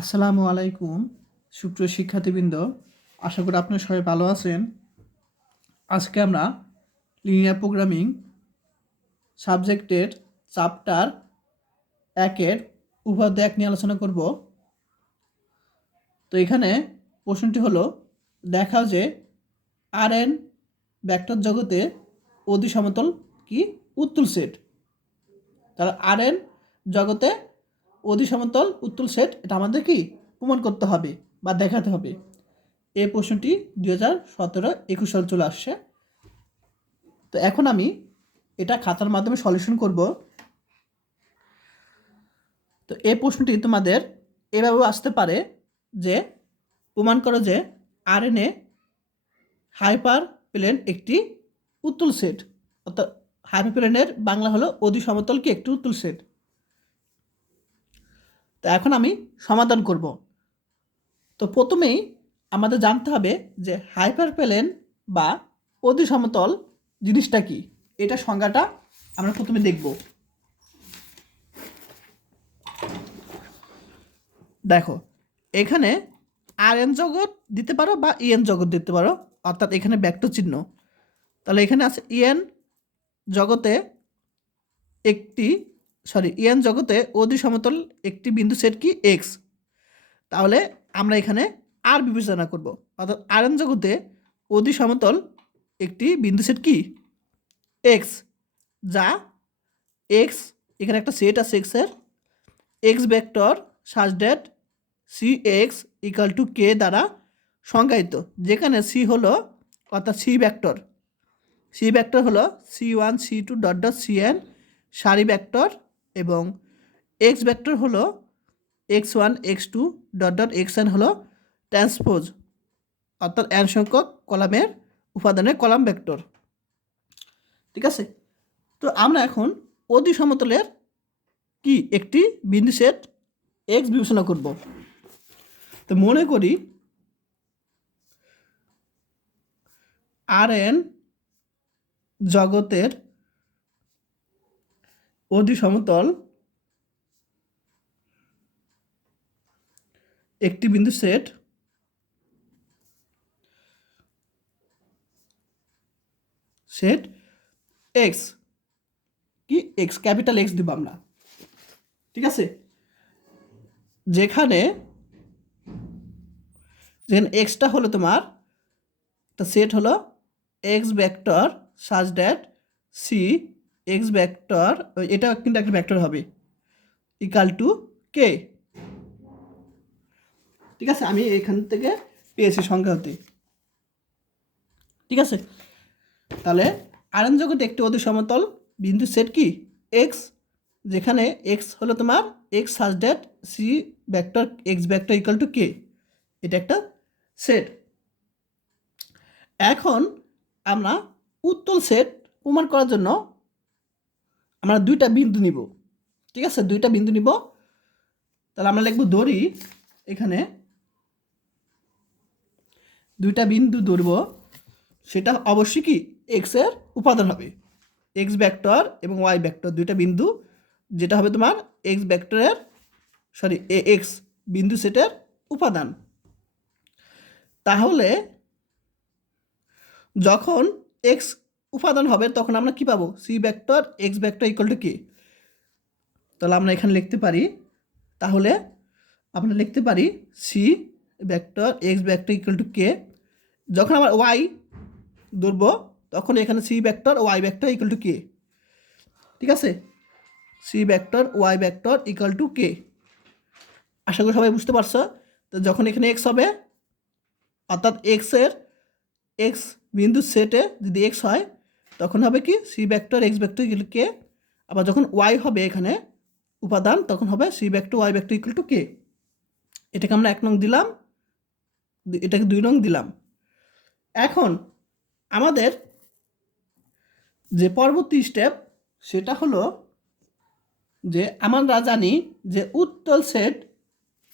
আসসালামু আলাইকুম সুপ্রিয় শিক্ষার্থীবৃন্দ, আশা করি আপনারা সবাই ভালো আছেন। আজকে আমরা লিনিয়ার প্রোগ্রামিং সাবজেক্টের চ্যাপ্টার 1-এর উপাধ্যায় 1 নিয়ে আলোচনা করব। তো এখানে প্রশ্নটি হলো, দেখাও যে আর.এন ভেক্টর জগতে অদি সমতল কি উত্তল সেট। তাহলে আর.এন জগতে অদি সমতল উত্তল সেট, এটা আমাদের কি প্রমাণ করতে হবে বা দেখাতে হবে। এই প্রশ্নটি 2017-21 সাল চলে আসছে। তো এখন আমি এটা খাতার মাধ্যমে সলিউশন করব। তো এই প্রশ্নটি তোমাদের এভাবেও আসতে পারে যে প্রমাণ করো যে আর.এন.এ হাইপার প্লেন একটি উত্তল সেট, অর্থাৎ হাইপার প্লেনের বাংলা হলো অদি সমতল কি একটি উত্তল সেট। তো এখন আমি সমাধান করব। তো প্রথমেই আমাদের জানতে হবে যে হাইপার প্লেন বা অদি সমতল জিনিসটা কি, এটা সংজ্ঞাটা আমরা প্রথমে দেখব। দেখো, এখানে আর.এন জগৎ দিতে পারো বা ইএন জগৎ দিতে পারো, অর্থাৎ এখানে ভেক্টর চিহ্ন। তাহলে এখানে আছে ইএন জগতে ইএন জগতে অদি সমতল একটি বিন্দু সেট কি এক্স। তাহলে আমরা এখানে আর বিবেচনা করব, অর্থাৎ আর.এন জগতে অদি সমতল একটি বিন্দু সেট কি এক্স, যা এক্স, এখানে একটা সেট আছে এক্সের, x vector such that c x equal to k দ্বারা সংজ্ঞায়িত, যেখানে সি হলো অর্থাৎ সি ভেক্টর হলো C1 C2 dot dot Cn সারি ভেক্টর, এবং এক্স ভেক্টর হলো x1 x2 dot dot Xn হলো ট্রান্সপোজ, অর্থাৎ n সংখ্যক কলামের উপাদানের কলাম ভেক্টর। ঠিক আছে, তো আমরা এখন অদি সমতলের কি একটি বিন্দু সেট এক্স বিবেচনা করব। তো মনে করি আর.এন জগতের অদি সমতল একটি বিন্দু সেট এক্স, কি এক্স ক্যাপিটাল এক্স দিব আমরা। ঠিক আছে, যেখানে এক্সটা হলো তোমার একটা সেট হলো x vector such that c x vector, এটা কিন্তু একটা ভেক্টর হবে, ইকাল টু কে। ঠিক আছে, আমি এখান থেকে পেয়েছি সংখ্যা হতে। ঠিক আছে, তাহলে আর.এন জগতে একটি অদি সমতল বিন্দু সেট কি এক্স, যেখানে এক্স হলো তোমার x such that c vector x vector equal to k, এটা একটা সেট। এখন আমরা উত্তল সেট প্রমাণ করার জন্য আমরা দুইটা বিন্দু নিব। ঠিক আছে, দুইটা বিন্দু নিব। তাহলে আমরা লিখব ধরি, এখানে দুইটা বিন্দু ধরব, সেটা অবশ্যই কি এক্স এর উপাদান হবে, এক্স ভেক্টর এবং ওয়াই ভেক্টর দুইটা বিন্দু, যেটা হবে তোমার এক্স ভেক্টরের এক্স বিন্দু সেটের উপাদান। তাহলে যখন এক্স উপাদান হবে তখন আমরা কি পাবো, c vector x vector equal to k. তাহলে আমরা এখানে লিখতে পারি, তাহলে আমরা লিখতে পারি c vector x vector equal to k. যখন আমরা ওয়াই ধরব তখন এখানে c vector y vector equal to k. ঠিক আছে, c vector y vector equal to k. আশা করি সবাই বুঝতে পারছো। তো যখন এখানে এক্স হবে, অর্থাৎ এক্স বিন্দু সেটে যদি এক্স হয় তখন হবে কি c vector x vector equal to k. আবার যখন ওয়াই হবে এখানে উপাদান তখন হবে c vector y vector equal to k. এটাকে আমরা 1 নং দিলাম, এটাকে 2 নং দিলাম। এখন আমাদের যে পরবর্তী স্টেপ সেটা হলো যে আমরা জানি যে উত্তল সেট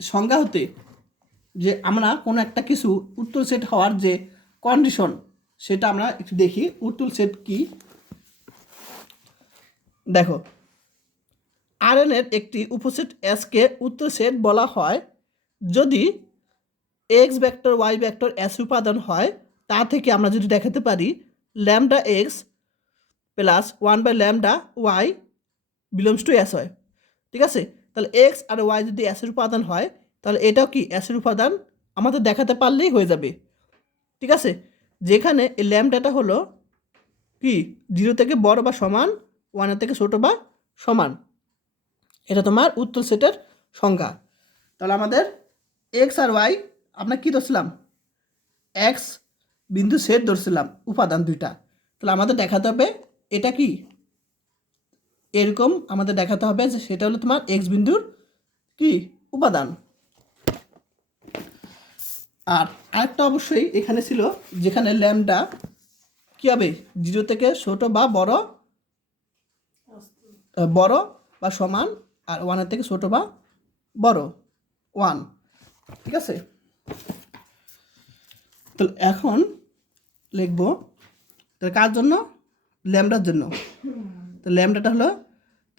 সংজ্ঞা হতে, যে আমরা কোনো একটা কিছু উত্তল সেট হওয়ার যে কন্ডিশন সেটা আমরা একটু দেখি। উত্তল সেট কি, দেখো আর.এন এর একটি উপসেট এসকে উত্তল সেট বলা হয় যদি x vector y vector s উপাদান হয়, তা থেকে আমরা যদি দেখাতে পারি lambda x plus 1/λy belongs to s হয়। ঠিক আছে, তাহলে এক্স আর ওয়াই যদি এসের উপাদান হয়, তাহলে এটাও কি এসের উপাদান আমাদের দেখাতে পারলেই হয়ে যাবে। ঠিক আছে, যেখানে এই ল্যামডাটা হলো কি 0 থেকে বড় বা সমান, 1 থেকে ছোট বা সমান। এটা তোমার উত্তর সেটের সংখ্যা। তাহলে আমাদের এক্স আর ওয়াই আমরা কি ধরছিলাম, এক্স বিন্দু সেট ধরছিলাম উপাদান দুইটা। তাহলে আমাদের দেখাতে হবে এটা কি এরকম, আমাদের দেখাতে হবে যে সেটা হলো তোমার এক্স বিন্দুর কি উপাদান। আর আরেকটা অবশ্যই এখানে ছিল, যেখানে ল্যামডা কি হবে 0 থেকে ছোট বা বড় বড় বা সমান, আর 1 থেকে ছোট বা বড় 1। ঠিক আছে, তাহলে এখন লিখব তাহলে কার জন্য, ল্যামডার জন্য। তো ল্যামডাটা হলো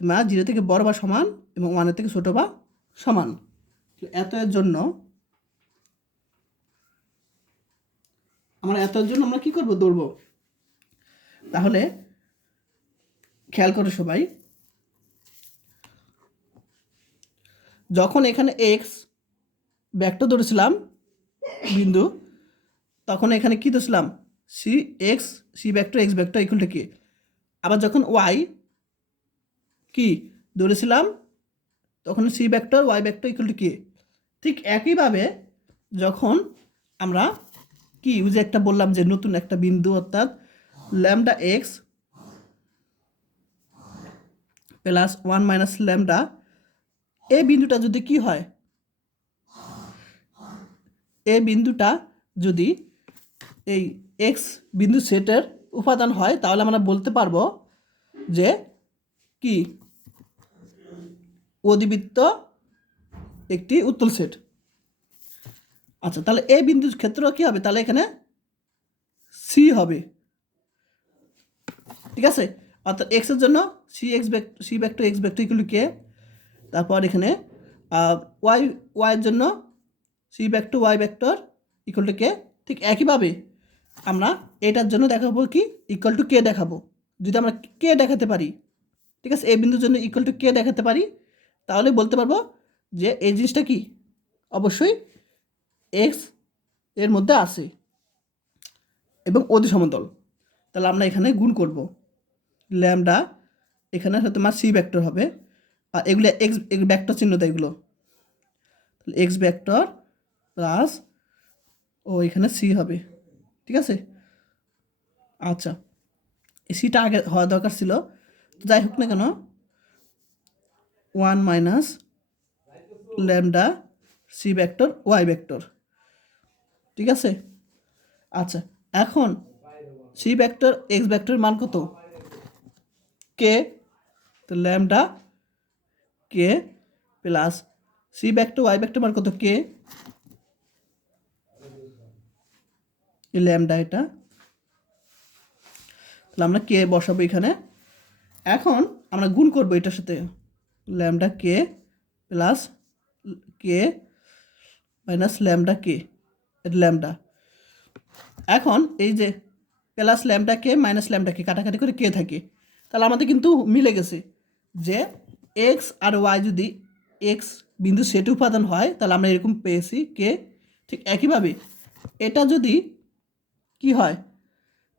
তোমার 0 থেকে বড় বা সমান এবং 1 থেকে ছোট বা সমান। এত এর জন্য আমরা কি করব, দৌড়ব। তাহলে খেয়াল করো সবাই, যখন এখানে এক্স ভেক্টর ধরেছিলাম বিন্দু, তখন এখানে কি ধরেছিলাম c x, c vector x vector equal to কি। আবার যখন ওয়াই কি ধরেছিলাম, তখন c vector y vector equal to কি। ঠিক একইভাবে যখন আমরা কি যে একটা বললাম যে নতুন একটা বিন্দু, অর্থাৎ lambda x plus 1 minus lambda, এই বিন্দুটা যদি কি হয়, এই বিন্দুটা যদি এই এক্স বিন্দু সেটের উপাদান হয়, তাহলে আমরা বলতে পারবো যে কি অধিবৃত্ত একটি উত্তল সেট। আচ্ছা, তাহলে এই বিন্দুর ক্ষেত্র কি হবে, তাহলে এখানে সি হবে। ঠিক আছে, অর্থাৎ এক্স এর জন্য c vector x vector equal to k. তারপর এখানে ওয়াইয়ের জন্য c vector y vector equal to k. ঠিক একইভাবে আমরা এটার জন্য দেখাবো কি ইকুয়াল টু কে দেখাবো। যদি আমরা কে দেখাতে পারি, ঠিক আছে, এই বিন্দুর জন্য ইকুয়াল টু কে দেখাতে পারি, তাহলে বলতে পারবো যে এই জিনিসটা কি অবশ্যই এক্স এর মধ্যে আছে এবং অতি সমতল। তাহলে আমরা এখানে গুণ করব ল্যামডা, এখানে হয়তো তোমার সি ভেক্টর হবে, আর এগুলো এক্স ভেক্টর চিহ্ন দেয় এগুলো, তাহলে এক্স ভেক্টর প্লাস ও এখানে সি হবে। ঠিক আছে, আচ্ছা, এই সিটা আগে হওয়া দরকার ছিল, যাই হোক না কেন 1 minus lambda c vector y vector. ঠিক আছে, আচ্ছা, এখন সি ভেক্টর এক্স ভেক্টরের মান কত, কে। তো lambda k plus c vector y vector মান কত, কে ল্যামডা এটা। তাহলে আমরা কে বসাবো এখানে। এখন আমরা গুণ করবো এটার সাথে, ল্যামডা কে প্লাস কে মাইনাস ল্যামডা কে ল্যামডা। এখন এই যে প্লাস ল্যামডা কে মাইনাস ল্যামডা কে কাটাকাটি করে কে থাকে, তাহলে আমাদের কিন্তু মিলে গেছে যে এক্স আর ওয়াই যদি এক্স বিন্দু সেট উপাদান হয়, তাহলে আমরা এরকম পেয়েছি কে। ঠিক একইভাবে এটা যদি কি হয়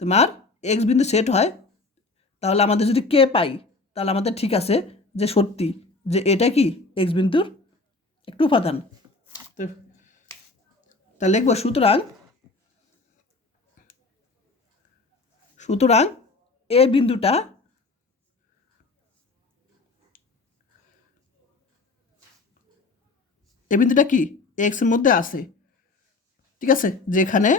তোমার এক্স বিন্দু সেট হয়, তাহলে আমাদের যদি কে পাই, তাহলে আমাদের ঠিক আছে যে সত্যি যে এটা কি এক্স বিন্দুর একটু উপাদান। তো তা লিখবো সুতরাং এ বিন্দুটা কি এক্স এর মধ্যে আছে। ঠিক আছে, যেখানে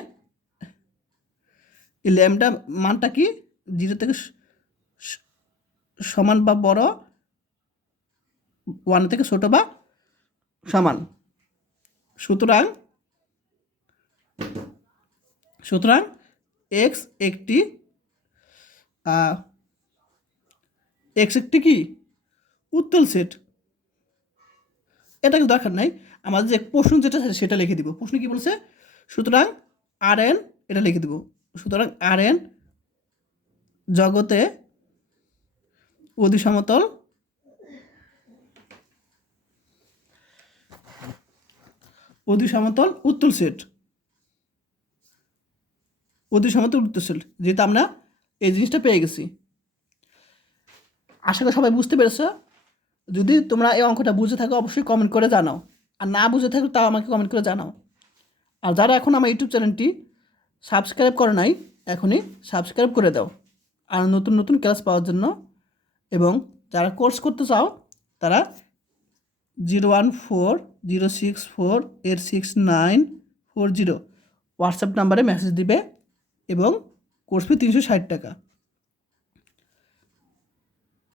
ল্যামডা মানটা কি 0 থেকে সমান বা বড়, 1 থেকে ছোট বা সমান। সুতরাং এক্স একটি কি উত্তল সেট। এটা কিন্তু দরকার নাই, আমাদের যে প্রশ্ন যেটা আছে সেটা লিখে দিব। প্রশ্ন কি বলছে? সুতরাং আর এন এটা লিখে দিব। সুতরাং আর এন জগতে অধিসমতল উত্তল সেট, অধিসমতল উত্তল সেট, যেহেতু আমরা এই জিনিসটা পেয়ে গেছি। আশা করি সবাই বুঝতে পেরেছো। যদি তোমরা এই অঙ্কটা বুঝে থাকো অবশ্যই কমেন্ট করে জানাও, আর না বুঝে থাকো তাও আমাকে কমেন্ট করে জানাও। আর যারা এখন আমার ইউটিউব চ্যানেলটি সাবস্ক্রাইব করে নাই এখনই সাবস্ক্রাইব করে দাও, আর নতুন নতুন ক্লাস পাওয়ার জন্য। এবং যারা কোর্স করতে চাও তারা 01406486940 হোয়াটসঅ্যাপ নাম্বারে মেসেজ দিবে এবং কোর্স ফি 360 টাকা।